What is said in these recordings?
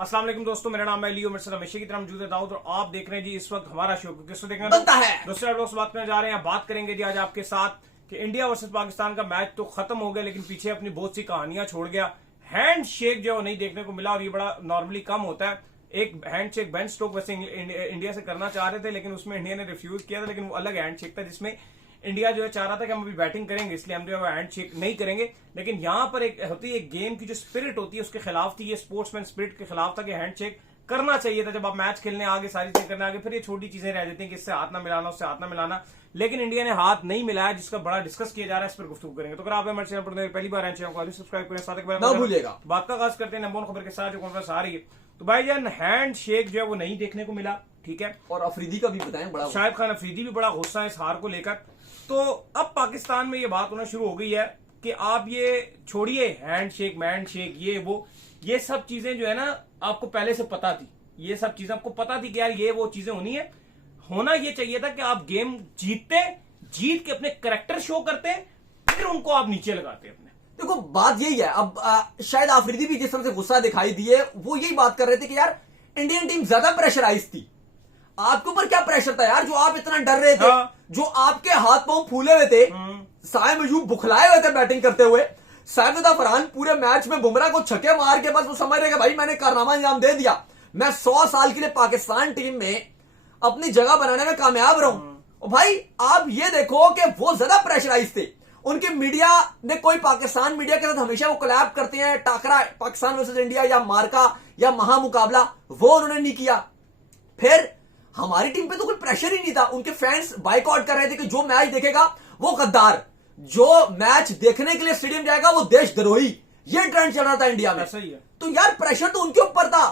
अस्सलाम वालेकुम दोस्तों, मेरा नाम है लियो, मेरे साथ हमेशा की तरह मौजूद है दाऊद और आप देख रहे हैं जी इस वक्त हमारा शो। किसको देखना बनता है। दूसरे लोग से बात करने जा रहे हैं। बात करेंगे जी आज आपके साथ कि इंडिया वर्सेस पाकिस्तान का मैच तो खत्म हो गया, लेकिन पीछे अपनी बहुत सी कहानियां छोड़ गया। हैंड शेक जो नहीं देखने को मिला और ये बड़ा नॉर्मली कम होता है। एक हैंड शेक बेन स्टोक वैसे इंडिया से करना चाह रहे थे, लेकिन उसमें इंडिया ने रिफ्यूज किया था। लेकिन वो अलग हैंड शेक था जिसमें इंडिया जो है चाह रहा था कि हम अभी बैटिंग करेंगे, इसलिए हम जो है हैंड शेक नहीं करेंगे। लेकिन यहां पर एक होती है गेम की जो स्पिरिट होती है उसके खिलाफ थी, ये स्पोर्ट्समैन स्पिरिट के खिलाफ था कि हैंड शेक करना चाहिए था। जब आप मैच खेलने आगे सारी चीजें करने आगे, फिर ये छोटी चीजें रह जाती हैं कि इससे हाथ ना मिलाना, उससे हाथ ना मिलाना। लेकिन इंडिया ने हाथ नहीं मिलाया, जिसका बड़ा डिस्कस किया जा रहा है। इस पर गुफ्तगू करेंगे। तो अगर आप हमारे चैनल पर पहली बार चैनल को सब्सक्राइब करें, साथ ना भूलिएगा। बात का आगाज करते हैं नंबर खबर के साथ जो कॉन्फ्रेंस आ रही है। तो भाईजान हैंड शेक जो है वो नहीं देखने को मिला, ठीक है। और अफरीदी का भी बताएं, बड़ा शाहिद खान अफरीदी भी बड़ा गुस्सा है इस हार को लेकर। तो अब पाकिस्तान में ये बात होना शुरू हो गई है कि आप ये छोड़िए हैंड शेक मैंड शेक ये सब चीजें जो है ना आपको पहले से पता थी। ये सब चीजें आपको पता थी कि यार ये वो चीजें होनी है। होना ये चाहिए था कि आप गेम जीत के अपने करैक्टर शो करते, फिर उनको आप नीचे लगाते अपने। देखो बात यही है। अब शायद आफरीदी भी जिस तरह से गुस्सा दिखाई दिए, वो यही बात कर रहे थे कि यार इंडियन टीम ज्यादा प्रेशराइज थी। आपके ऊपर क्या प्रेशर था यार, जो आप इतना डर रहे थे। हाँ। जो आपके हाथ पांव फूले हुए थे, साइम अयूब बुखलाए हुए थे बैटिंग करते हुए। साइद अफरान पूरे मैच में बुमराह को छक्के मार के बस वो समझ रहे भाई मैंने कारनामा अंजाम दे दिया, मैं 100 साल के लिए पाकिस्तान टीम में अपनी जगह बनाने में कामयाब रहूं। और भाई आप ये देखो कि वो ज्यादा प्रेशराइज थे। उनके मीडिया ने, कोई पाकिस्तान मीडिया के साथ हमेशा वो कोलैब करते हैं, टाकरा पाकिस्तान वर्सेस इंडिया या मार्का या महामुकाबला, वो उन्होंने नहीं किया। फिर हमारी टीम पे तो कोई प्रेशर ही नहीं था। उनके फैंस बाइकआउट कर रहे थे कि जो मैच देखेगा वो गद्दार, जो मैच देखने के लिए स्टेडियम जाएगा वो देशद्रोही। ये ट्रेंड चल रहा था इंडिया में। सही है। तो यार प्रेशर तो उनके ऊपर था।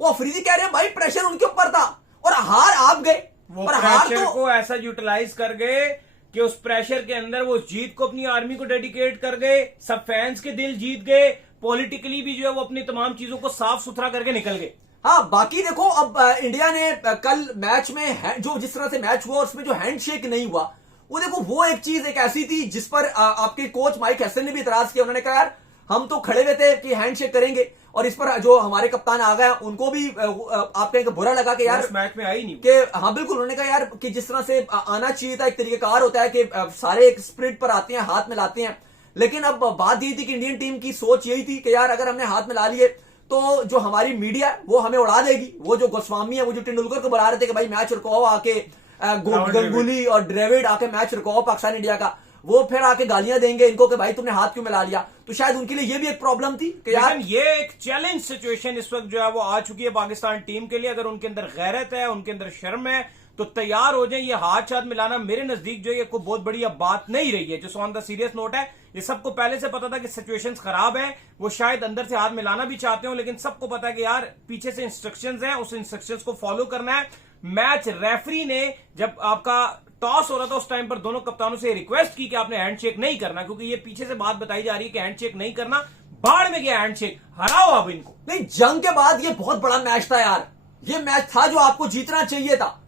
वो अफरीदी कह रहे हैं भाई प्रेशर उनके ऊपर था और हार आप गए। वो और हार प्रेशर तो को ऐसा यूटिलाइज कर गए कि उस प्रेशर के अंदर वो जीत को अपनी आर्मी को डेडिकेट कर गए, सब फैंस के दिल जीत गए, पॉलिटिकली भी जो है वो अपनी तमाम चीजों को साफ सुथरा करके निकल गए। हाँ, बाकी देखो अब इंडिया ने कल मैच में जो जिस तरह से मैच हुआ उसमें जो हैंडशेक नहीं हुआ, वो देखो वो एक चीज एक ऐसी थी जिस पर आपके कोच माइक हैसन ने भी इतराज किया। उन्होंने कहा यार हम तो खड़े हुए थे कि हैंडशेक करेंगे, और इस पर जो हमारे कप्तान आ गए उनको भी आप कहेंगे बुरा लगा कि यार मैच में आई नहीं कि हाँ बिल्कुल। उन्होंने कहा यार कि जिस तरह से आना चाहिए था, एक तरीकेकार होता है कि सारे एक स्प्रिट पर आते हैं, हाथ मिलाते हैं। लेकिन अब बात यही थी कि इंडियन टीम की सोच यही थी कि यार अगर हमने हाथ मिला लिए तो जो हमारी मीडिया है वो हमें उड़ा देगी। वो जो गोस्वामी है, वो जो तेंदुलकर को बुला रहे थे कि भाई मैच रुकाओ, आके गंगुली और द्रविड़ आके मैच रुकाओ पाकिस्तान इंडिया का, वो फिर आके गालियां देंगे इनको कि भाई तुमने हाथ क्यों मिला लिया। तो शायद उनके लिए ये भी एक प्रॉब्लम थी कि यार ये एक चैलेंज सिचुएशन इस वक्त जो है वो आ चुकी है पाकिस्तान टीम के लिए। अगर उनके अंदर गैरत है, उनके अंदर शर्म है, तो तैयार हो जाए। ये हाथ साथ मिलाना मेरे नजदीक जो ये कोई बहुत बड़ी अब बात नहीं रही है। जो ऑन द सीरियस नोट है, ये सबको पहले से पता था कि सिचुएशंस खराब है, वो शायद अंदर से हाथ मिलाना भी चाहते हो, लेकिन सबको पता है कि यार पीछे से इंस्ट्रक्शंस हैं, उस इंस्ट्रक्शंस को फॉलो करना है। मैच रेफरी ने जब आपका टॉस हो रहा था उस टाइम पर दोनों कप्तानों से रिक्वेस्ट की कि आपने हैंडशेक नहीं करना, क्योंकि ये पीछे से बात बताई जा रही है कि हैंडशेक नहीं करना। बाढ़ में गया हैंडशेक, हराओ आप इनको। नहीं, जंग के बाद ये बहुत बड़ा मैच था यार। ये मैच था जो आपको जीतना चाहिए था,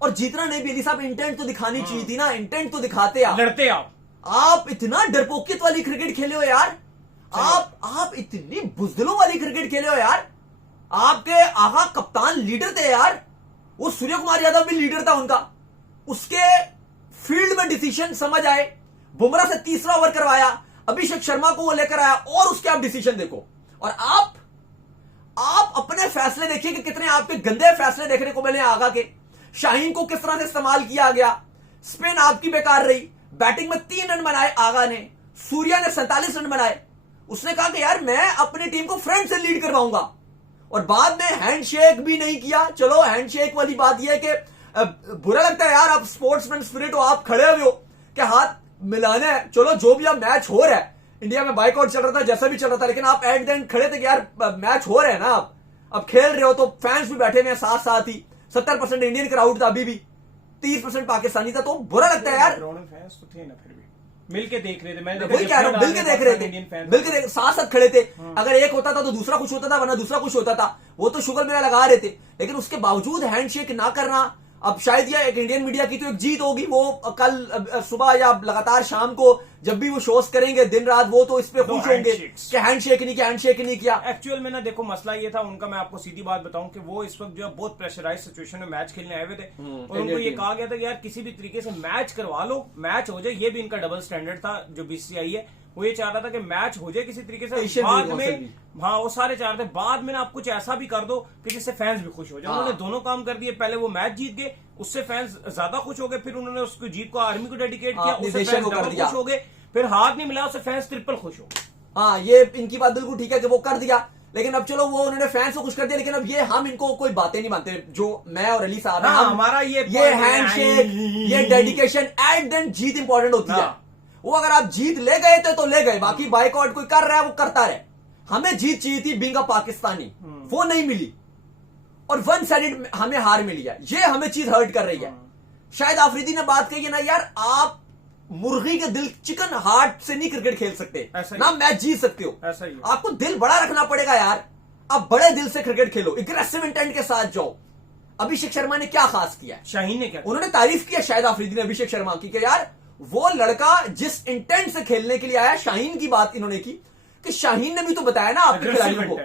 और जीतना नहीं भी साहब, इंटेंट तो दिखानी चाहिए थी ना। इंटेंट तो दिखाते आप, लड़ते आप इतना डरपोकियत वाली क्रिकेट खेले हो यार। आप इतनी बुजदिलों वाली क्रिकेट खेले हो यार। आपके आगा कप्तान लीडर थे यार, वो सूर्य कुमार यादव भी लीडर था उनका। उसके फील्ड में डिसीजन समझ आए, बुमराह से तीसरा ओवर करवाया, अभिषेक शर्मा को वो लेकर आया, और उसके आप डिसीजन देखो। और आप अपने फैसले देखिए कि कितने आपके गंदे फैसले देखने को मिले। आगा के शाहीन को किस तरह से इस्तेमाल किया गया, स्पिन आपकी बेकार रही। बैटिंग में 3 रन बनाए आगा ने, सूर्या ने 47 रन बनाए। उसने कहा कि यार मैं अपनी टीम को फ्रंट से लीड करवाऊंगा, और बाद में हैंडशेक भी नहीं किया। चलो हैंडशेक वाली बात यह है कि बुरा लगता है यार, आप स्पोर्ट्समैन स्पिरिट हो, आप खड़े हुए हो कि हाथ मिलाना है। चलो जो भी अब मैच हो रहा है, इंडिया में बाइकआउट चल रहा था, जैसा भी चल रहा था, लेकिन आप एट द एंड खड़े थे कि यार मैच हो रहा है ना, अब खेल रहे हो। तो फैंस भी बैठे हुए हैं साथ साथ ही। 70% इंडियन क्राउड था, अभी भी 30% पाकिस्तानी था। तो बुरा लगता है यार। फैंस तो थे ना, फिर भी मिलके देख रहे थे। मैं वही कह रहा हूं, मिलके देख रहे थे, मिलके देख, साथ साथ खड़े थे। अगर एक होता था तो दूसरा कुछ होता था, वरना दूसरा कुछ होता था। वो तो शुगर मेरा लगा रहे थे, लेकिन उसके बावजूद हैंडशेक ना करना, अब शायद ये एक इंडियन मीडिया की तो एक जीत होगी, वो कल सुबह या लगातार शाम को जब भी वो शोज करेंगे दिन रात, वो तो इस पे खुश होंगे कि हैंडशेक नहीं किया, हैंडशेक नहीं किया। एक्चुअल में ना देखो मसला ये था उनका, मैं आपको सीधी बात बताऊं कि वो इस वक्त जो है बहुत प्रेशराइज सिचुएशन में मैच खेलने आए हुए थे और उनको ये कहा गया था कि यार किसी भी तरीके से मैच करवा लो, मैच हो जाए। ये भी इनका डबल स्टैंडर्ड था जो बीसीसीआई है, वो ये चाह रहा था कि मैच हो जाए किसी तरीके से, बाद में हाँ वो सारे चाह रहे थे बाद में ना आप कुछ ऐसा भी कर दो कि जिससे फैंस भी खुश हो जाए। उन्होंने दोनों काम कर दिए, पहले वो मैच जीत गए, उससे फैंस ज्यादा खुश हो गए, फिर उन्होंने उसको जीत को आर्मी को डेडिकेट किया, उससे फैंस डबल खुश हो गए, फिर हाथ नहीं मिला उससे फैंस ट्रिपल खुश हो गए। हाँ ये इनकी बात बिल्कुल ठीक है कि वो कर दिया, लेकिन अब चलो वो उन्होंने फैंस को खुश कर दिया, लेकिन अब ये हम इनको कोई बातें नहीं मानते, जो मैं और अली साहब हाँ, हमारा ये हैंडशेक, ये dedication at the Jeet important होती है। वो अगर आप जीत ले गए तो ले गए, बाकी बाइकआउट कोई कर रहा है वो करता रहे। हमें जीत चाहिए थी बीइंग अ पाकिस्तानी, वो नहीं मिली और वन साइडेड हमें हार मिली है, ये हमें चीज हर्ट कर रही है। शायद आफरीदी ने बात कही है ना यार, आप मुर्गी के दिल, चिकन हार्ट से नहीं क्रिकेट खेल सकते ना मैच जीत सकते हो, ऐसा ही आपको दिल बड़ा रखना पड़ेगा यार। आप बड़े दिल से क्रिकेट खेलो, एग्रेसिव इंटेंट के साथ जाओ। अभिषेक शर्मा ने क्या खास किया है? शाहीन ने क्या, उन्होंने तारीफ किया शायद आफरीदी ने अभिषेक शर्मा की कि यार वो लड़का जिस इंटेंट से खेलने के लिए आया। शाहीन की बात इन्होंने की कि शाहीन ने भी तो बताया ना आपके खिलाड़ियों को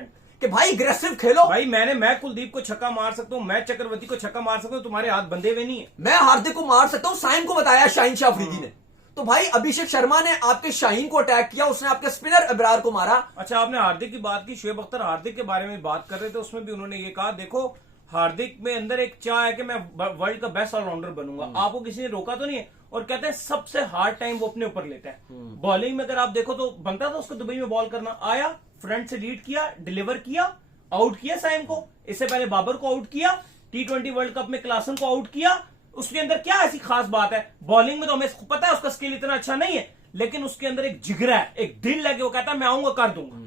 कि भाई अग्रेसिव खेलो। भाई मैं कुलदीप को छक्का मार सकता हूं, मैं चक्रवर्ती को छक्का मार सकता हूं, तुम्हारे हाथ बंधे हुए नहीं है। मैं हार्दिक को मार सकता हूं, साइम को बताया शाहीन शाह अफरीदी ने। तो भाई अभिषेक शर्मा ने आपके शाहीन को अटैक किया, उसने आपके स्पिनर अबरार को मारा। अच्छा आपने हार्दिक की बात की, शोएब अख्तर हार्दिक के बारे में बात कर रहे थे, उसमें भी उन्होंने ये कहा देखो हार्दिक में अंदर एक चाह है कि मैं वर्ल्ड का बेस्ट ऑलराउंडर बनूंगा। आपको किसी ने रोका तो नहीं है, और कहते हैं सबसे हार्ड टाइम वो अपने ऊपर लेता है। बॉलिंग में अगर आप देखो तो बनता था उसको दुबई में बॉल करना, आया फ्रंट से लीड किया, डिलीवर किया, आउट किया साइम को, इससे पहले बाबर को आउट किया, T20 वर्ल्ड कप में क्लासन को आउट किया। उसके अंदर क्या ऐसी खास बात है? बॉलिंग में तो हमें पता है उसका स्किल इतना अच्छा नहीं है, लेकिन उसके अंदर एक जिगरा है, एक दिल है कि वो कहता है मैं आऊंगा कर दूंगा,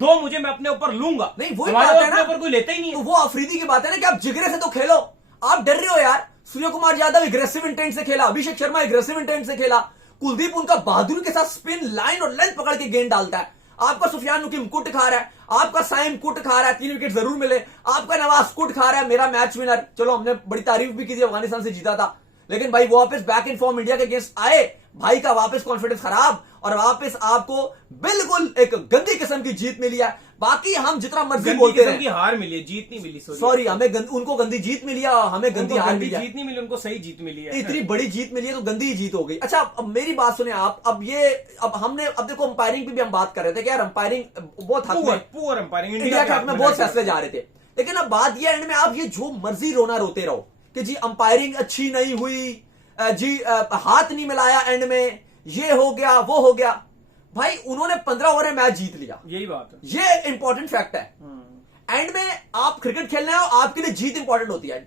दो मुझे मैं अपने ऊपर लूंगा। नहीं वही बात है ना, ऊपर कोई लेता ही नहीं है। तो वो अफरीदी की बात है ना कि आप जिगरे से तो खेलो, आप डर रहे हो यार। सूर्य कुमार यादव एग्रेसिव इंटेंट से खेला, अभिषेक शर्मा एग्रेसिव इंटेंट से खेला, कुलदीप उनका बहादुरी के साथ स्पिन, लाइन और लेंथ पकड़ के गेंद डालता है। आपका सुफियान नकीम कुट खा रहा है, आपका साइम कुट खा रहा है, 3 विकेट जरूर मिले, आपका नवाज कुट खा रहा है, मेरा मैच विनर। चलो हमने बड़ी तारीफ भी की थी, अफगानिस्तान से जीता था, लेकिन भाई वो वापस बैक इन फॉर्म इंडिया के अगेंस्ट आए, भाई का वापस कॉन्फिडेंस खराब और वापस आपको बिल्कुल एक गंदी किस्म की जीत मिली है। बाकी हम जितना मर्जी बोलते रहे, हार मिली है, जीत नहीं मिली। सॉरी हमें उनको गंदी जीत मिली है, हमें गंदी हार मिली है। जीत नहीं मिली, उनको सही जीत मिली है। इतनी बड़ी जीत मिली है तो गंदी जीत हो गई। अच्छा अब मेरी बात सुने आप, अब हमने देखो अंपायरिंग पे भी हम बात कर रहे थे कि यार अंपायरिंग बहुत पुअर अंपायरिंग इंडिया के हक में बहुत फैसले जा रहे थे, लेकिन अब बात यह एंड में आप ये जो मर्जी रोना रोते रहो कि जी अंपायरिंग अच्छी नहीं हुई, जी हाथ नहीं मिलाया एंड में, ये हो गया वो हो गया। भाई उन्होंने 15 ओवर में मैच जीत लिया, यही बात है, ये इंपॉर्टेंट फैक्ट है। एंड में आप क्रिकेट खेलने आओ, आपके लिए जीत इंपॉर्टेंट होती है।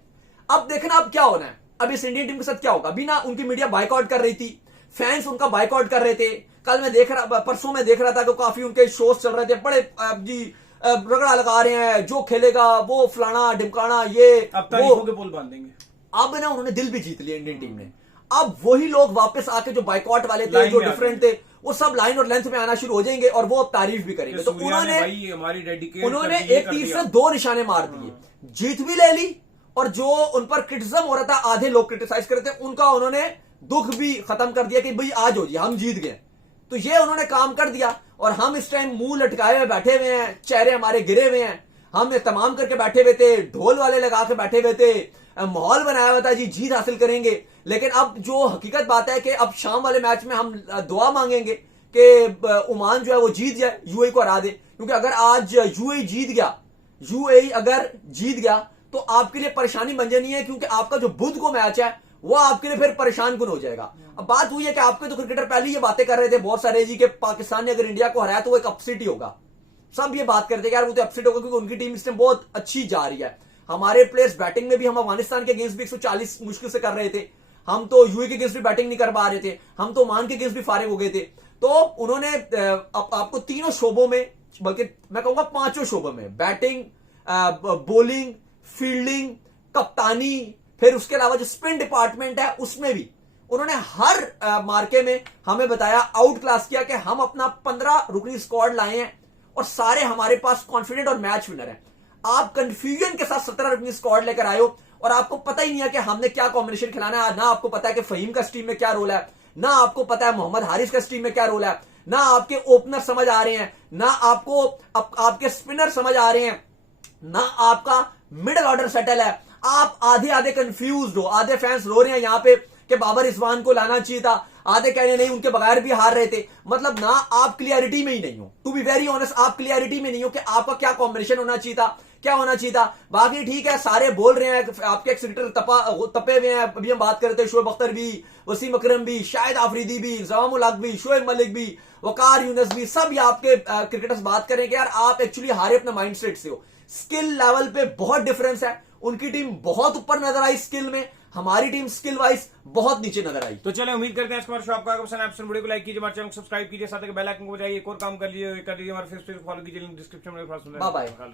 अब देखना अब क्या होना है, अब इस इंडियन टीम के साथ क्या होगा। अभी ना उनकी मीडिया बाइकआउट कर रही थी, फैंस उनका बाइकआउट कर रहे थे। कल मैं देख रहा, परसों में देख रहा था कि काफी उनके शोज चल रहे थे, बड़े जी रगड़ा लगा रहे हैं, जो खेलेगा वो फलाना ढिमकाना, ये अब तारीफों के पुल बांधेंगे। अब ना उन्होंने दिल भी जीत लिया इंडियन टीम ने। अब वही लोग वापस आके जो बाइकआउट वाले थे, जो डिफरेंट थे, वो सब लाइन और लेंथ में आना शुरू हो जाएंगे और वो अब तारीफ भी करेंगे। तो उन्होंने एक तीर से 2 निशाने मार दिए, जीत भी ले ली और जो उन पर क्रिटिसिज्म हो रहा था, आधे लोग क्रिटिसाइज कर रहे थे, उनका उन्होंने दुख भी खत्म कर दिया कि भाई आज हो जी हम जीत गए। तो ये उन्होंने काम कर दिया और हम इस टाइम मुंह लटकाए हुए बैठे हुए हैं, चेहरे हमारे गिरे हुए हैं, हम तमाम करके बैठे हुए थे, ढोल वाले लगा के बैठे हुए थे, माहौल बनाया हुआ था जी जीत हासिल करेंगे। लेकिन अब जो हकीकत बात है कि अब शाम वाले मैच में हम दुआ मांगेंगे कि ओमान जो है वो जीत जाए, यूएई को हरा दे, क्योंकि अगर आज यूएई जीत गया तो आपके लिए परेशानी बन जानी है, क्योंकि आपका जो बुध को मैच है वो आपके लिए फिर परेशान कुन हो जाएगा। अब बात हुई है कि आपके तो क्रिकेटर पहले ये बातें कर रहे थे बहुत सारे जी कि पाकिस्तान ने अगर इंडिया को हराया तो वो एक अपसेट ही होगा। सब ये बात करते हैं यार वो तो अपसेट होगा क्योंकि उनकी टीम इस टाइम बहुत अच्छी जा रही है। हमारे प्लेयर्स बैटिंग में भी, हम अफगानिस्तान के अगेंस्ट भी 140 मुश्किल से कर रहे थे, हम तो यूएई के अगेंस्ट भी बैटिंग नहीं कर पा रहे थे, हम तो ओमान के अगेंस्ट भी फारिग हो गए थे। तो उन्होंने आपको तीनों शोबों में, बल्कि मैं कहूंगा 5 शोबों में, बैटिंग, बॉलिंग, फील्डिंग, कप्तानी, फिर उसके अलावा जो स्पिन डिपार्टमेंट है उसमें भी उन्होंने हर मार्के में हमें बताया, आउट क्लास किया कि हम अपना 15 रुकनी स्क्वाड लाए हैं और सारे हमारे पास कॉन्फिडेंट और मैच विनर है। आप कंफ्यूजन के साथ 17 रुकनी स्क्वाड लेकर आए हो और आपको पता ही नहीं है कि हमने क्या कॉम्बिनेशन खिलाना है। ना आपको पता है कि फहीम का स्टीम में क्या रोल है, ना आपको पता है मोहम्मद हारिस का स्टीम में क्या रोल है, ना आपके ओपनर समझ आ रहे हैं, ना आपको आपके स्पिनर समझ आ रहे हैं, ना आपका मिडिल ऑर्डर सेटल है। आप आधे आधे कंफ्यूज हो। आधे फैंस रो रहे हैं यहां पे कि बाबर रिजवान को लाना चाहिए था, आधे कह रहे नहीं उनके बगैर भी हार रहे थे। मतलब ना आप क्लियरिटी में ही नहीं हो। टू बी वेरी ऑनेस्ट, आप क्लियरिटी में नहीं हो कि आपका क्या कॉम्बिनेशन होना चाहिए था, क्या होना चाहिए था। बाकी ठीक है, सारे बोल रहे हैं, आपके क्रिकेटर तपे हुए हैं। अभी हम बात करते हैं शोएब अख्तर भी, वसीम अकरम भी, शाहिद आफरीदी भी, जवाम उल हक भी, शोएब मलिक भी, वकार यूनुस भी, सब आपके क्रिकेटर्स बात करें कि यार आप एक्चुअली हारे अपने माइंडसेट से हो। स्किल लेवल पे बहुत डिफरेंस है। उनकी टीम बहुत ऊपर नजर आई स्किल में, हमारी टीम स्किल वाइज बहुत नीचे नजर आई। तो चले उम्मीद करते हैं इसका शो आपका पसंद है। वीडियो को लाइक कीजिए, हमारे चैनल को सब्सक्राइब कीजिए, साथ ही बेल आइकन को बजाइए। एक और काम कर लीजिए, हमारे फेसबुक फॉलो कीजिए, डिस्क्रिप्शन में। Bye bye.